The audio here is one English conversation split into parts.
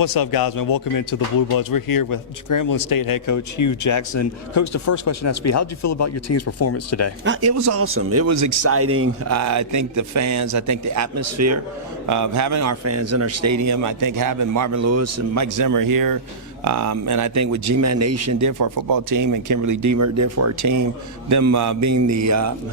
What's up, guys, man? Welcome into the Bluebloods. We're here with Grambling State head coach Hue Jackson. Coach, the first question has to be, how did you feel about your team's performance today? It was awesome. It was exciting. I think the fans, I think the atmosphere of having our fans in our stadium, I think having Marvin Lewis and Mike Zimmer here, and I think what G-Man Nation did for our football team and Kimberly Deemer did for our team, them being the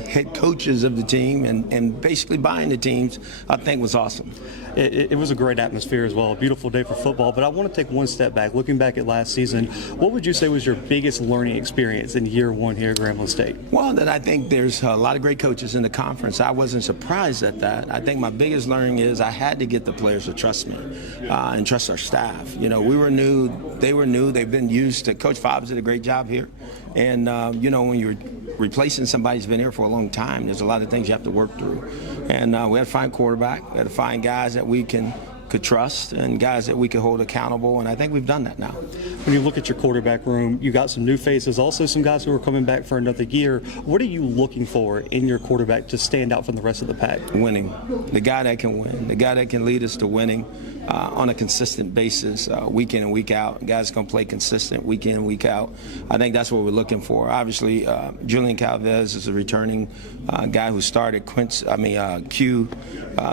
head coaches of the team and basically buying the teams, I think was awesome. It was a great atmosphere as well, a beautiful day for football, but I want to take one step back. Looking back at last season, what would you say was your biggest learning experience in year one here at Grambling State? Well, that I think there's a lot of great coaches in the conference. I wasn't surprised at that. I think my biggest learning is I had to get the players to trust me and trust our staff. You know, we were new, they were new, they've been used to, Coach Fobbs did a great job here. And, you know, when you're replacing somebody who's been here for a long time, there's a lot of things you have to work through. And we had to find quarterback, we had to find guys that we could trust and guys that we could hold accountable, and I think we've done that now. When you look at your quarterback room, you got some new faces, also some guys who are coming back for another year. What are you looking for in your quarterback to stand out from the rest of the pack? Winning. The guy that can win. The guy that can lead us to winning on a consistent basis, week in and week out. Guys going to play consistent week in and week out. I think that's what we're looking for. Obviously, Julian Calvez is a returning guy who started. Q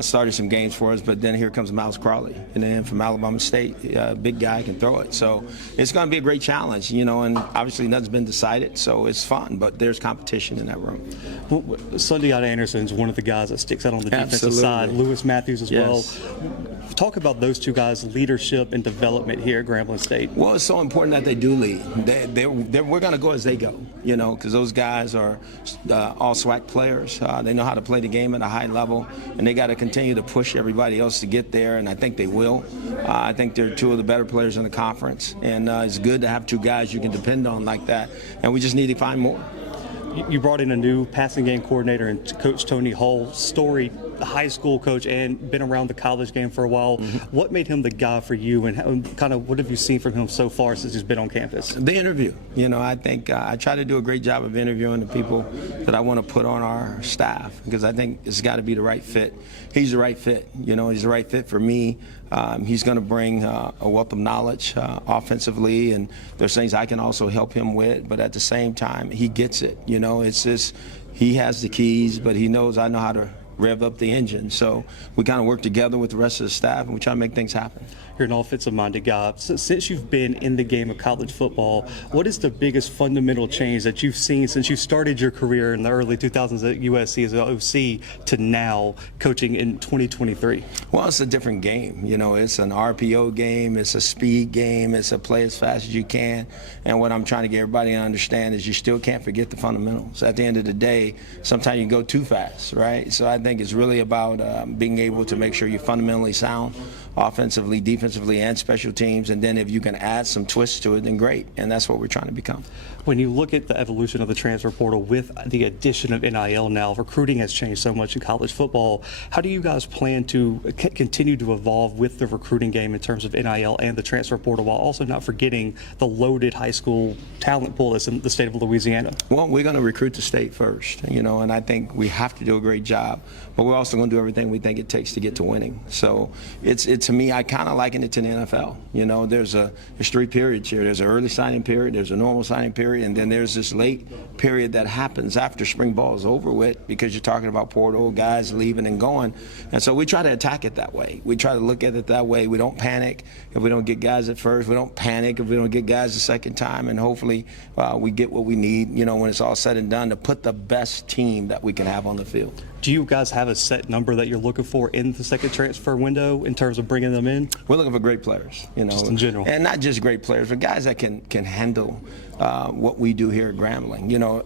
started some games for us, but then here comes Miles Crawley, and then from Alabama State, big guy can throw it. So it's going to be a great challenge, you know, and obviously nothing's been decided, so it's fun, but there's competition in that room. Well, Sunday Anderson's one of the guys that sticks out on the defensive side. Lewis Matthews as well. Talk about those two guys' leadership and development here at Grambling State. Well, it's so important that they do lead. We're going to go as they go, you know, because those guys are all SWAC players. They know how to play the game at a high level, and they got to continue to push everybody else to get there, and I think they will. I think they're two of the better players in the conference, and it's good to have two guys you can depend on like that, and we just need to find more. You brought in a new passing game coordinator and Coach Tony Hull, storied high school coach and been around the college game for a while. What made him the guy for you, and kind of what have you seen from him so far since he's been on campus? The interview. You know, I think I try to do a great job of interviewing the people that I want to put on our staff, because I think it's got to be the right fit. He's the right fit. You know, he's the right fit for me. He's going to bring a wealth of knowledge offensively, and there's things I can also help him with, but at the same time, he gets it. You know, it's just he has the keys, but he knows I know how to rev up the engine. So we kind of work together with the rest of the staff, and we try to make things happen. You're an offensive-minded guy. Since you've been in the game of college football, what is the biggest fundamental change that you've seen since you started your career in the early 2000s at USC as an OC to now coaching in 2023? Well, it's a different game. You know, it's an RPO game. It's a speed game. It's a play as fast as you can. And what I'm trying to get everybody to understand is you still can't forget the fundamentals. At the end of the day, sometimes you go too fast, right? So I think it's really about being able to make sure you're fundamentally sound, offensively, defensively, and special teams, and then if you can add some twists to it, then great, and that's what we're trying to become. When you look at the evolution of the transfer portal with the addition of NIL now, recruiting has changed so much in college football. How do you guys plan to continue to evolve with the recruiting game in terms of NIL and the transfer portal, while also not forgetting the loaded high school talent pool that's in the state of Louisiana? Well, we're going to recruit the state first, you know, and I think we have to do a great job, but we're also going to do everything we think it takes to get to winning. So to me, I kind of liken it to the NFL. You know, there's 3 periods here. There's an early signing period, there's a normal signing period, and then there's this late period that happens after spring ball is over with, because you're talking about portal, guys leaving and going. And so we try to attack it that way. We try to look at it that way. We don't panic if we don't get guys at first. We don't panic if we don't get guys the second time, and hopefully we get what we need, you know, when it's all said and done, to put the best team that we can have on the field. Do you guys have a set number that you're looking for in the second transfer window in terms of bringing them in? We're looking for great players, you know, just in general, and not just great players, but guys that can handle what we do here at Grambling. You know,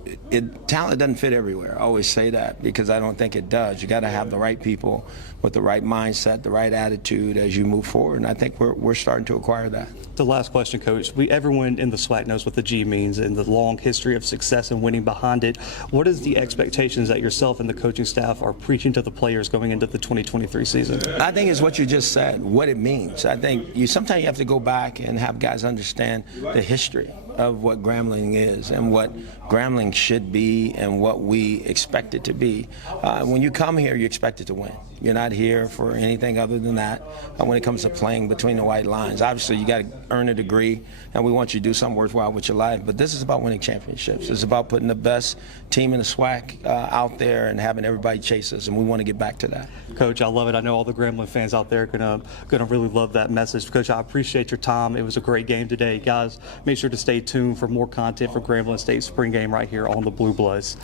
talent doesn't fit everywhere. I always say that, because I don't think it does. You got to have the right people with the right mindset, the right attitude as you move forward, and I think we're starting to acquire that. The last question, Coach. Everyone in the SWAC knows what the G means and the long history of success and winning behind it. What is the expectations that yourself and the coaching staff are preaching to the players going into the 2023 season? I think it's what you just said, what it means. I think sometimes you have to go back and have guys understand the history of what Grambling is and what Grambling should be and what we expect it to be. When you come here, you expect it to win. You're not here for anything other than that. When it comes to playing between the white lines, obviously you got to earn a degree, and we want you to do something worthwhile with your life. But this is about winning championships. It's about putting the best team in the SWAC out there and having everybody chase us, and we want to get back to that. Coach, I love it. I know all the Grambling fans out there are gonna really love that message. Coach, I appreciate your time. It was a great game today. Guys, make sure to stay tuned for more content for Grambling State Spring Game right here on the Blue Bloods.